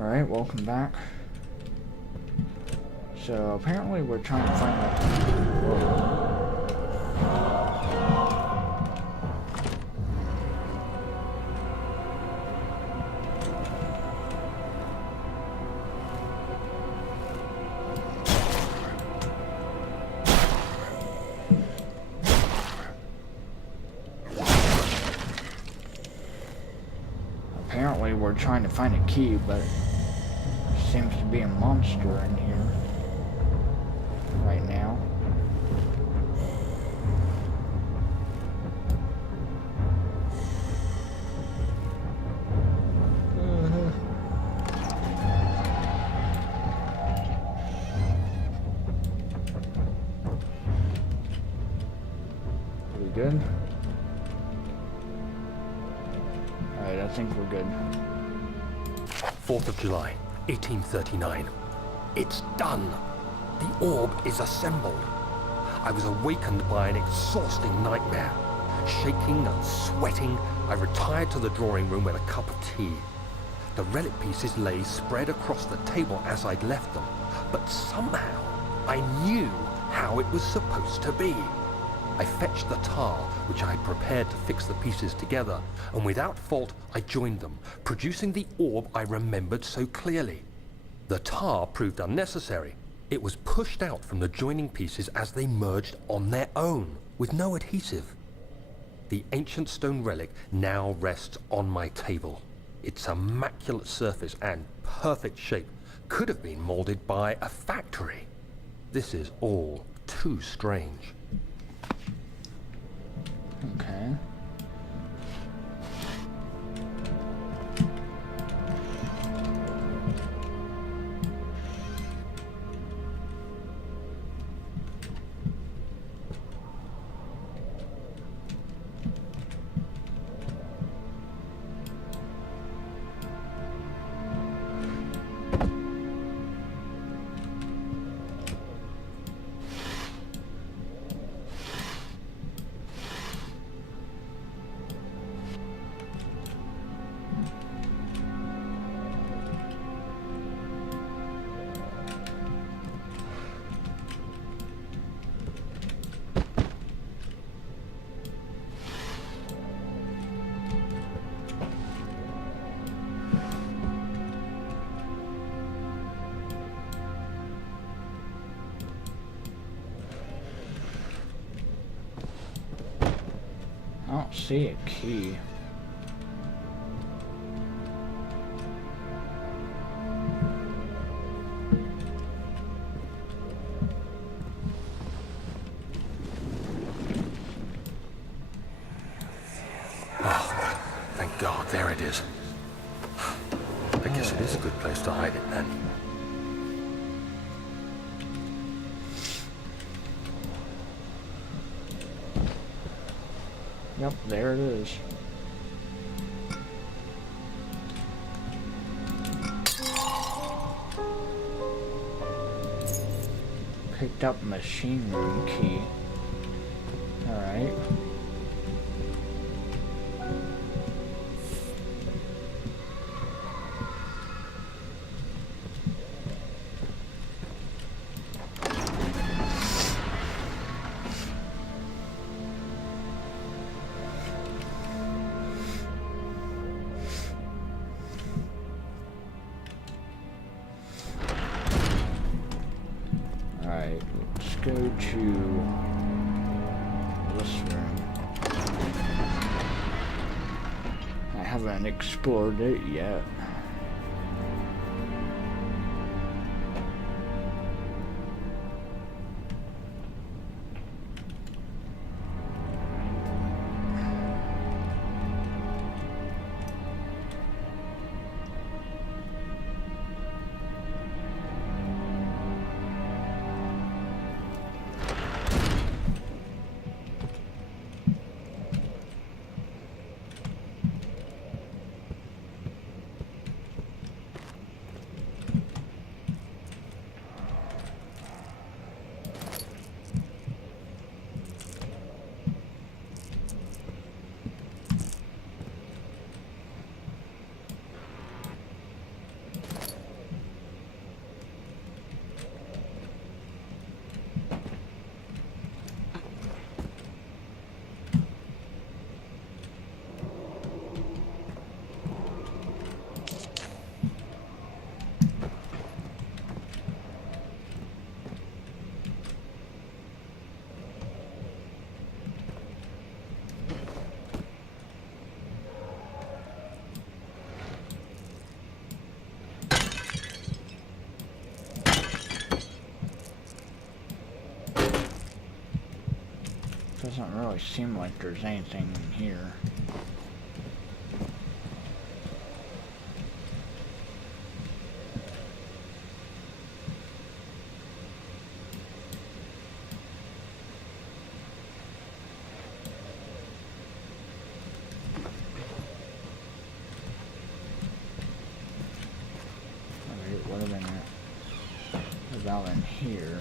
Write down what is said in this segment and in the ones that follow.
Alright, welcome back. So apparently we're trying to find a... Apparently we're trying to find a key, but there seems to be a monster in here right now. Are we good? Alright, I think we're good. 4th of July, 1839. It's done. The orb is assembled. I was awakened by an exhausting nightmare. Shaking and sweating, I retired to the drawing room with a cup of tea. The relic pieces lay spread across the table as I'd left them, but somehow I knew how it was supposed to be. I fetched the tar, which I had prepared to fix the pieces together, and without fault I joined them, producing the orb I remembered so clearly. The tar proved unnecessary. It was pushed out from the joining pieces as they merged on their own, with no adhesive. The ancient stone relic now rests on my table. Its immaculate surface and perfect shape could have been molded by a factory. This is all too strange. Okay. I don't see a key. Oh, thank God, there it is. I guess it is a good place to hide it then. Yep, there it is. Picked up machine room key. Alright. Alright, let's go to this room. I haven't explored it yet. Doesn't really seem like there's anything in here. What about in here?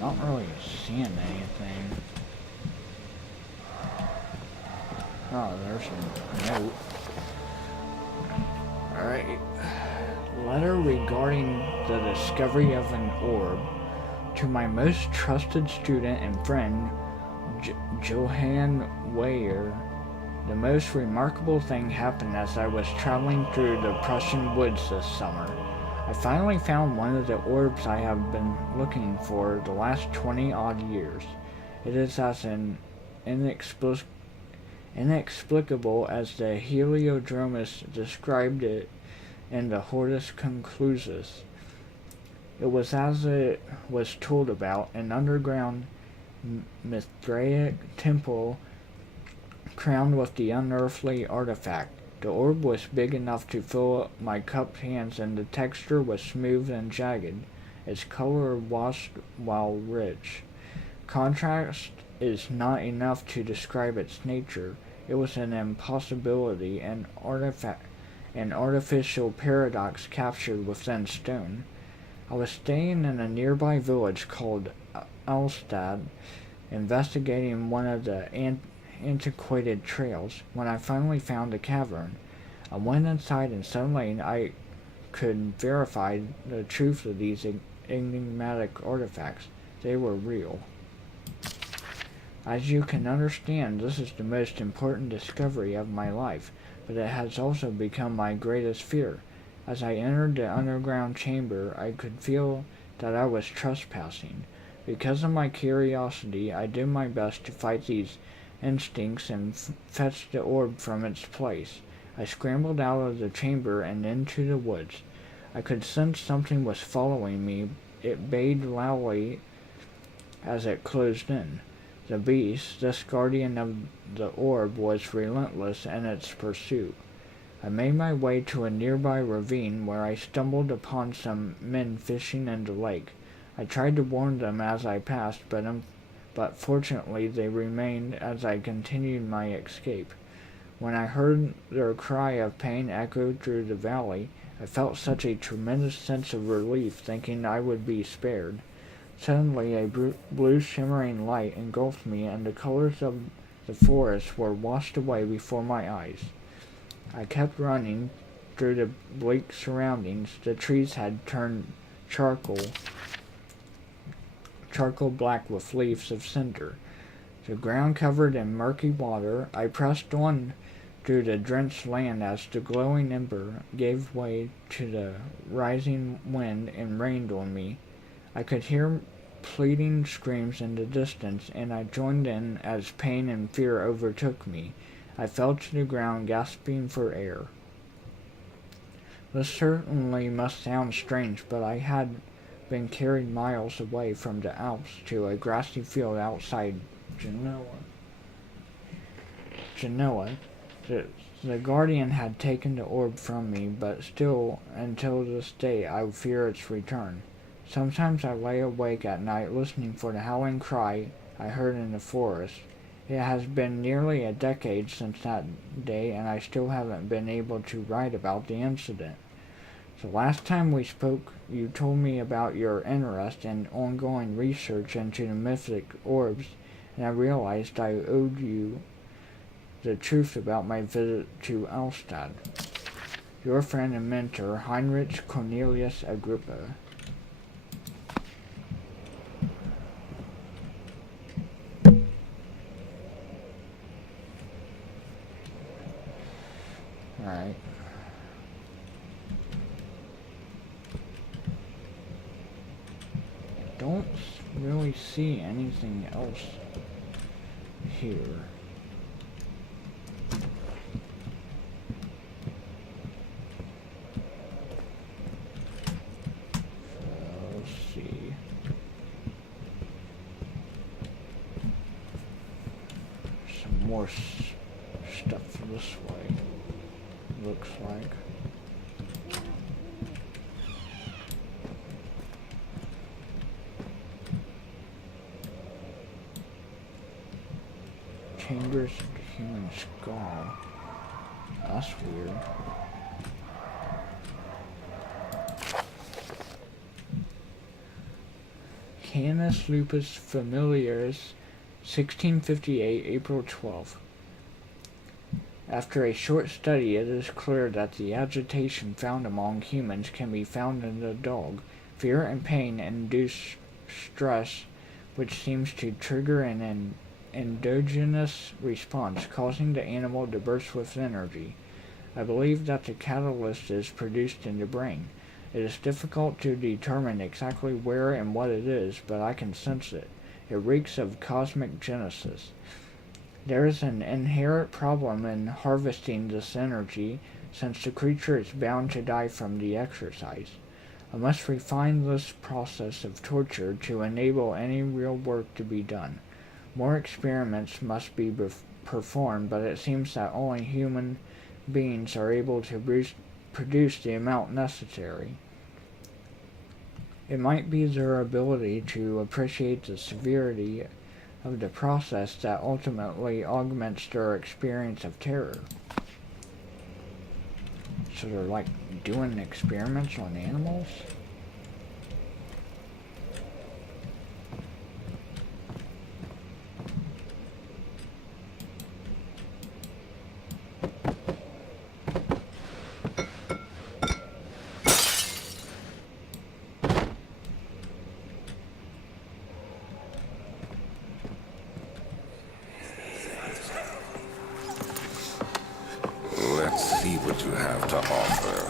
Not really seeing anything. Oh, there's a note. Alright. Letter regarding the discovery of an orb. To my most trusted student and friend, Johann Weyer. The most remarkable thing happened as I was traveling through the Prussian woods this summer. I finally found one of the orbs I have been looking for the last 20-odd years. It is as inexplicable as the Heliodromus described it in the Hortus Conclusus. It was as it was told about, an underground Mithraic temple crowned with the unearthly artifact. The orb was big enough to fill up my cupped hands, and the texture was smooth and jagged, its color washed while rich. Contrast is not enough to describe its nature. It was an impossibility, an artificial paradox captured within stone. I was staying in a nearby village called Alstad, investigating one of the antiquated trails, when I finally found a cavern. I went inside, and suddenly I could verify the truth of these enigmatic artifacts. They were real. As you can understand, this is the most important discovery of my life, but it has also become my greatest fear. As I entered the underground chamber, I could feel that I was trespassing. Because of my curiosity, I did my best to fight these instincts and fetch the orb from its place. I scrambled out of the chamber and into the woods. I could sense something was following me. It bayed loudly as it closed in. The beast, this guardian of the orb, was relentless in its pursuit. I made my way to a nearby ravine where I stumbled upon some men fishing in the lake. I tried to warn them as I passed, but fortunately they remained as I continued my escape. When I heard their cry of pain echo through the valley, I felt such a tremendous sense of relief, thinking I would be spared. Suddenly a blue shimmering light engulfed me, and the colors of the forest were washed away before my eyes. I kept running through the bleak surroundings. The trees had turned charcoal black with leaves of cinder. The ground covered in murky water. I pressed on through the drenched land as the glowing ember gave way to the rising wind and rained on me. I could hear pleading screams in the distance, and I joined in as pain and fear overtook me. I fell to the ground, gasping for air. This certainly must sound strange, but I had been carried miles away from the Alps to a grassy field outside Genoa. The guardian had taken the orb from me, but still, until this day, I fear its return. Sometimes I lay awake at night listening for the howling cry I heard in the forest. It has been nearly a decade since that day, and I still haven't been able to write about the incident. The last time we spoke, you told me about your interest and ongoing research into the mythic orbs, and I realized I owed you the truth about my visit to Alstad. Your friend and mentor, Heinrich Cornelius Agrippa. Alright. don't really see anything else here. Let's see. Some more stuff this way, looks like. Chambers of the human skull. That's weird. Canis lupus familiaris, 1658, April 12. After a short study, it is clear that the agitation found among humans can be found in the dog. Fear and pain induce stress, which seems to trigger an endogenous response, causing the animal to burst with energy. I believe that the catalyst is produced in the brain. It is difficult to determine exactly where and what it is, but I can sense it. It reeks of cosmic genesis. There is an inherent problem in harvesting this energy, since the creature is bound to die from the exercise. I must refine this process of torture to enable any real work to be done. More experiments must be performed, but it seems that only human beings are able to produce the amount necessary. It might be their ability to appreciate the severity of the process that ultimately augments their experience of terror. So they're like doing experiments on animals? Let's see what you have to offer.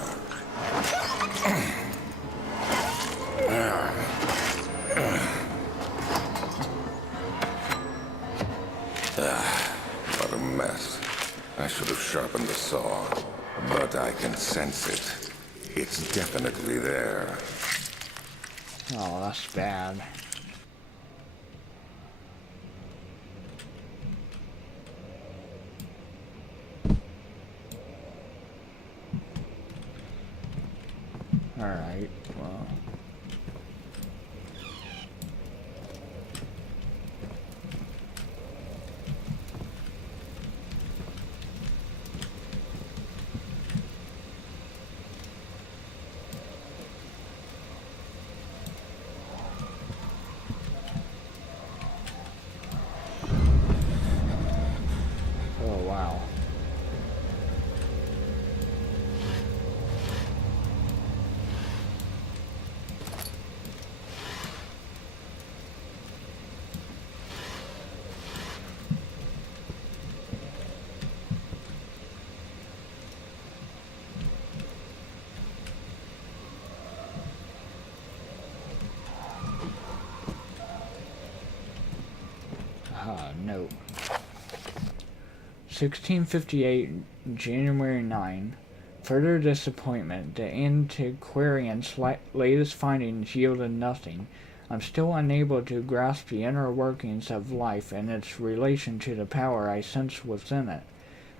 What a mess. I should have sharpened the saw, but I can sense it. It's definitely there. Oh, that's bad. Alright, well. Oh, wow. Note. 1658, January 9. Further disappointment. The antiquarian's latest findings yielded nothing. I'm still unable to grasp the inner workings of life and its relation to the power I sense within it.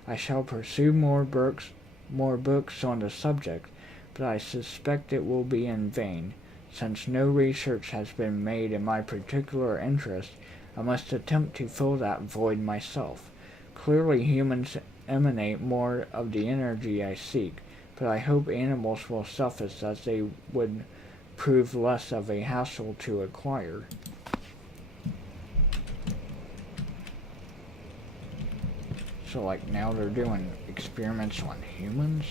I shall pursue more books on the subject, but I suspect it will be in vain. Since no research has been made in my particular interest, I must attempt to fill that void myself. Clearly humans emanate more of the energy I seek, but I hope animals will suffice, as they would prove less of a hassle to acquire. So like now they're doing experiments on humans?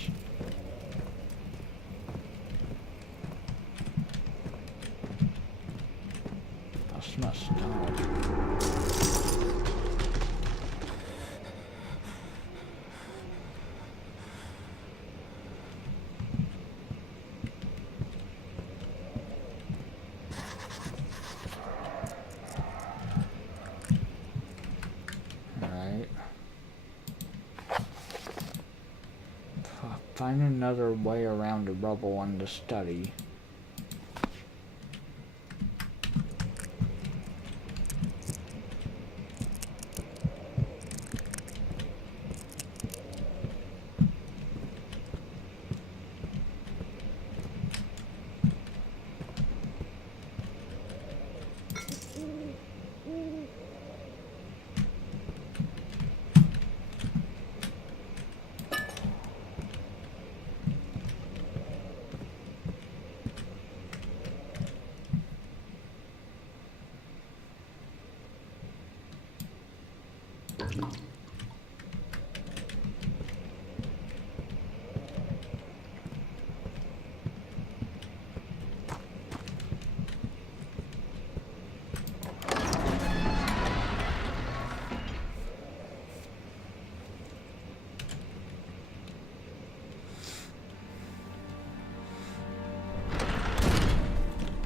That's messed up. find another way around the rubble in the study.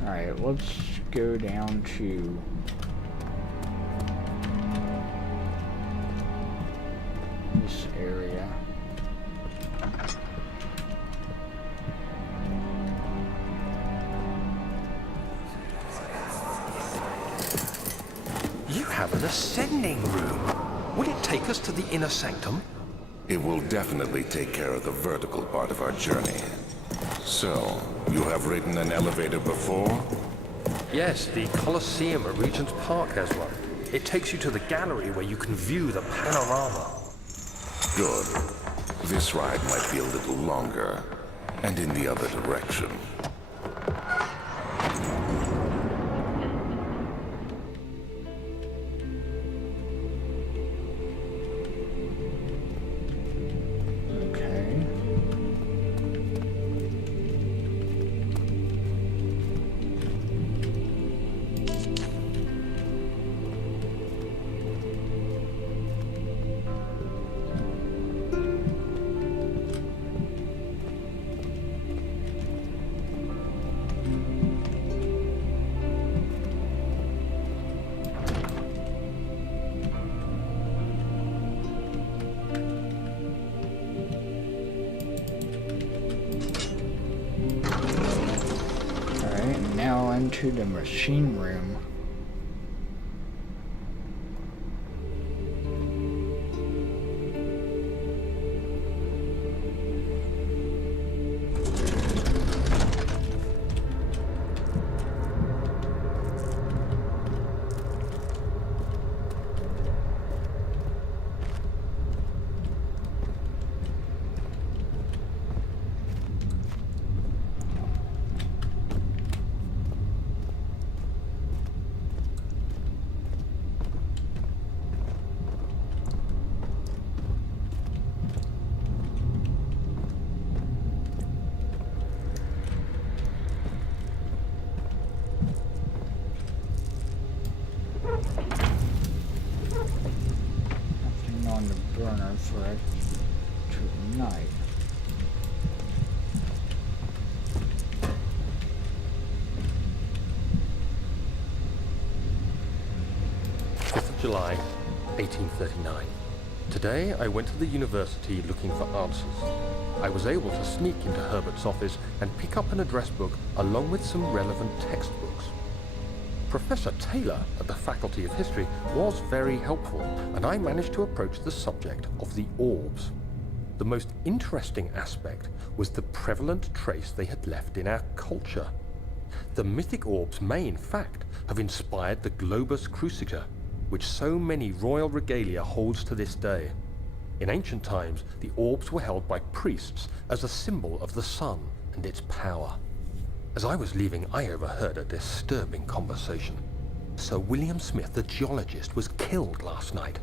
Alright, let's go down to this area. You have an ascending room. Will it take us to the inner sanctum? It will definitely take care of the vertical part of our journey. So, you have ridden an elevator before? Yes, the Colosseum at Regent's Park has one. It takes you to the gallery where you can view the panorama. Good. This ride might be a little longer, and in the other direction. Okay. Alright, now into the machine room. Nothing on the burner for it to ignite. July 1839. Today I went to the university looking for answers. I was able to sneak into Herbert's office and pick up an address book along with some relevant textbooks. Professor Taylor at the Faculty of History was very helpful, and I managed to approach the subject of the orbs. The most interesting aspect was the prevalent trace they had left in our culture. The mythic orbs may, in fact, have inspired the globus cruciger, which so many royal regalia holds to this day. In ancient times, the orbs were held by priests as a symbol of the sun and its power. As I was leaving, I overheard a disturbing conversation. Sir William Smith, the geologist, was killed last night.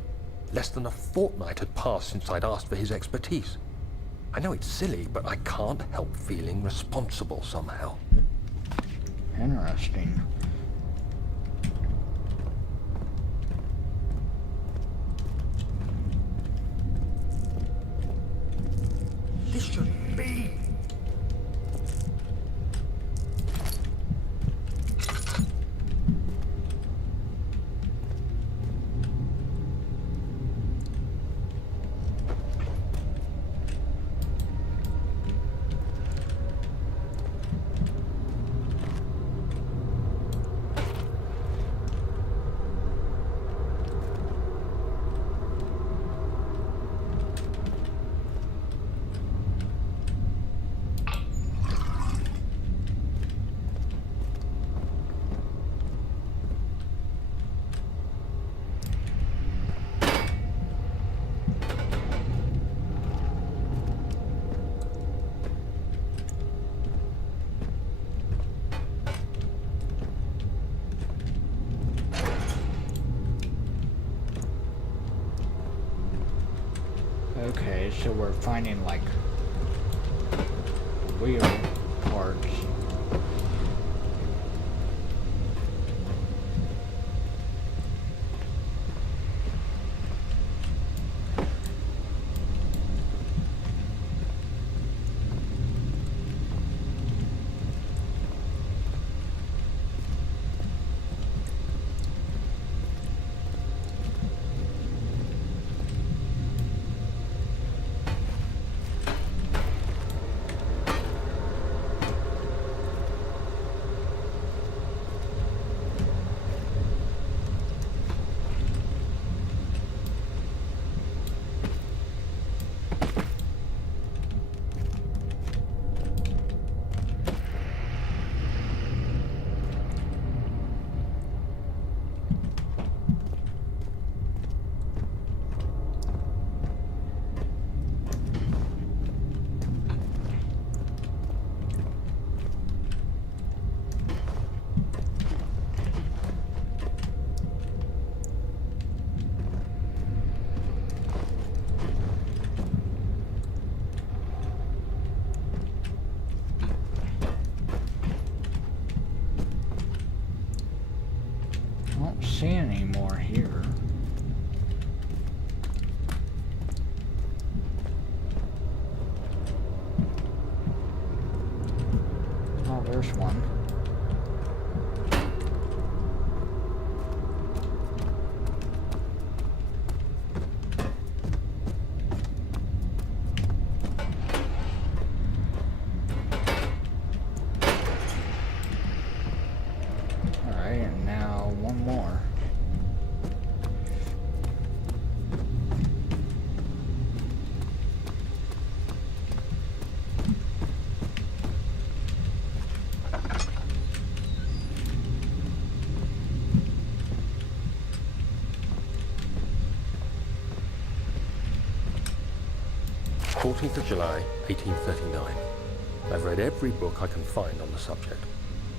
Less than a fortnight had passed since I'd asked for his expertise. I know it's silly, but I can't help feeling responsible somehow. Interesting. This shouldn't be. Okay, so we're finding like wheel parts. 14th of July, 1839. I've read every book I can find on the subject.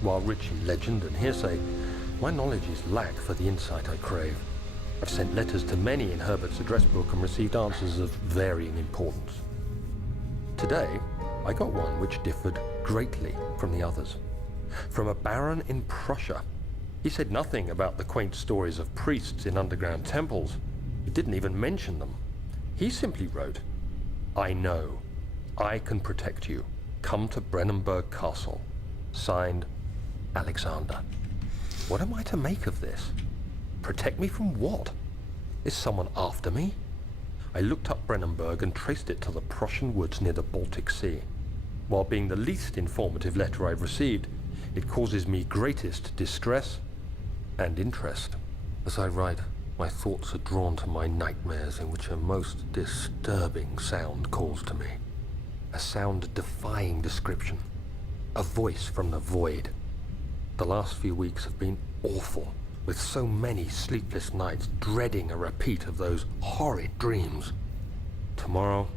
While rich in legend and hearsay, my knowledge is lack for the insight I crave. I've sent letters to many in Herbert's address book and received answers of varying importance. Today, I got one which differed greatly from the others. From a baron in Prussia. He said nothing about the quaint stories of priests in underground temples. He didn't even mention them. He simply wrote, "I know. I can protect you. Come to Brennenburg Castle." Signed, Alexander. What am I to make of this? Protect me from what? Is someone after me? I looked up Brennenburg and traced it to the Prussian woods near the Baltic Sea. While being the least informative letter I've received, it causes me greatest distress and interest. As I write, my thoughts are drawn to my nightmares in which a most disturbing sound calls to me. A sound defying description. A voice from the void. The last few weeks have been awful, with so many sleepless nights dreading a repeat of those horrid dreams. Tomorrow,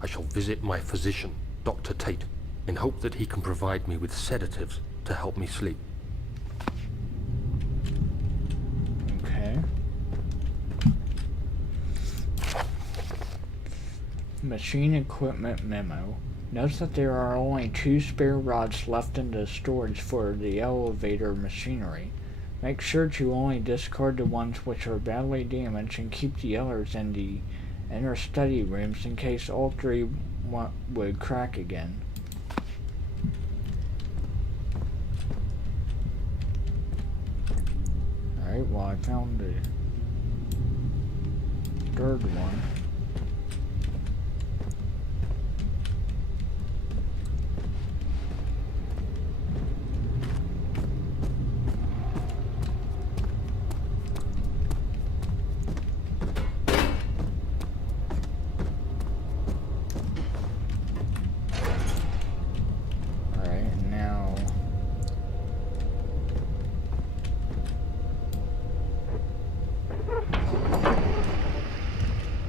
I shall visit my physician, Dr. Tate, in hope that he can provide me with sedatives to help me sleep. Okay. Machine equipment memo. Notes that there are only 2 spare rods left in the storage for the elevator machinery. Make sure to only discard the ones which are badly damaged and keep the others in the inner study rooms in case all 3 would crack again. Alright, well I found the 3rd one.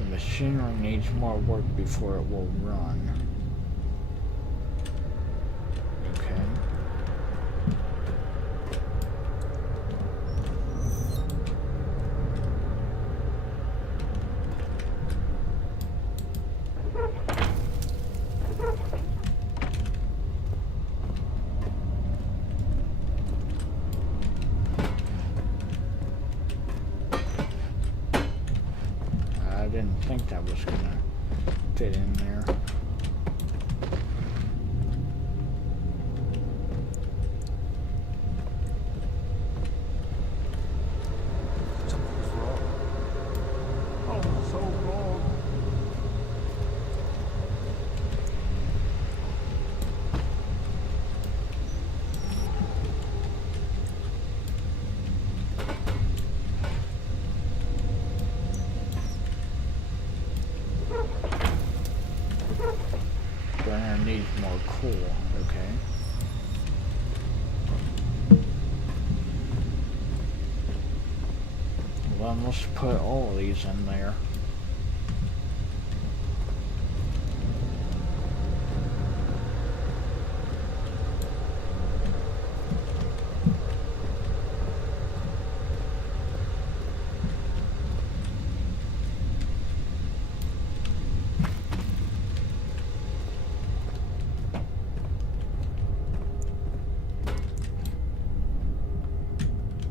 Machinery needs more work before it will run. Okay. think that was gonna fit in there. Something's wrong. Oh, so wrong. Burner needs more coal. Okay. Well, then let's put all of these in there.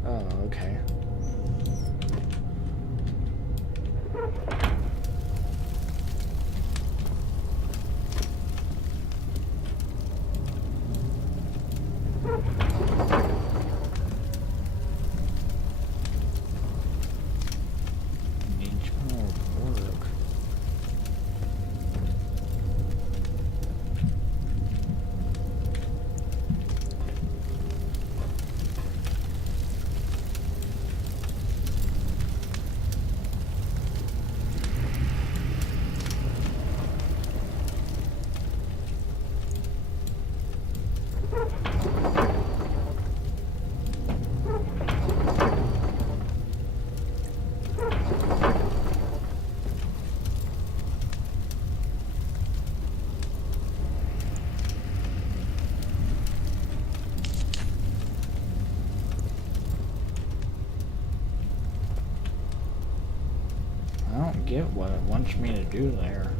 Oh, okay. Needs more work. I don't get what it wants me to do there.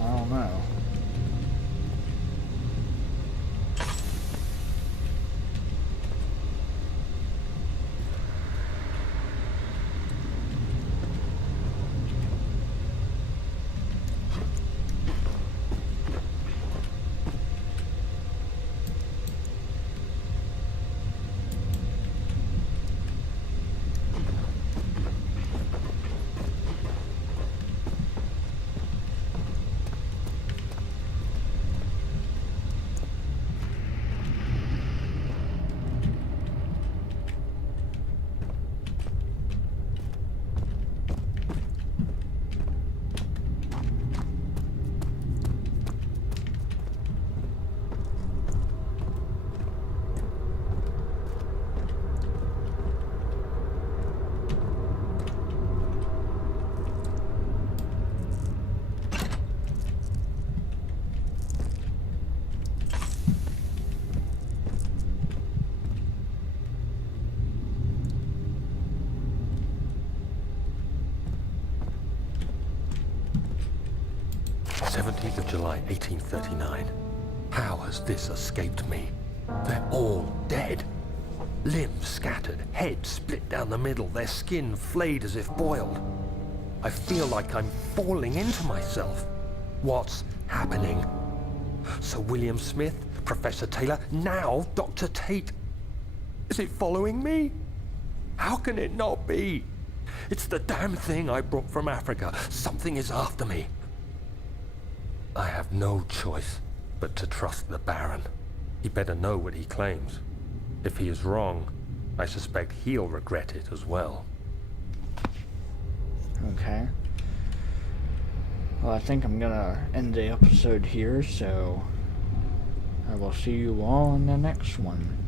I don't know. July 1839. How has this escaped me? They're all dead. Limbs scattered, heads split down the middle, their skin flayed as if boiled. I feel like I'm falling into myself. What's happening? Sir William Smith, Professor Taylor, now Dr. Tate. Is it following me? How can it not be? It's the damn thing I brought from Africa. Something is after me. I have no choice but to trust the Baron. He better know what he claims. If he is wrong, I suspect he'll regret it as well. Okay. Well, I think I'm gonna end the episode here, so I will see you all in the next one.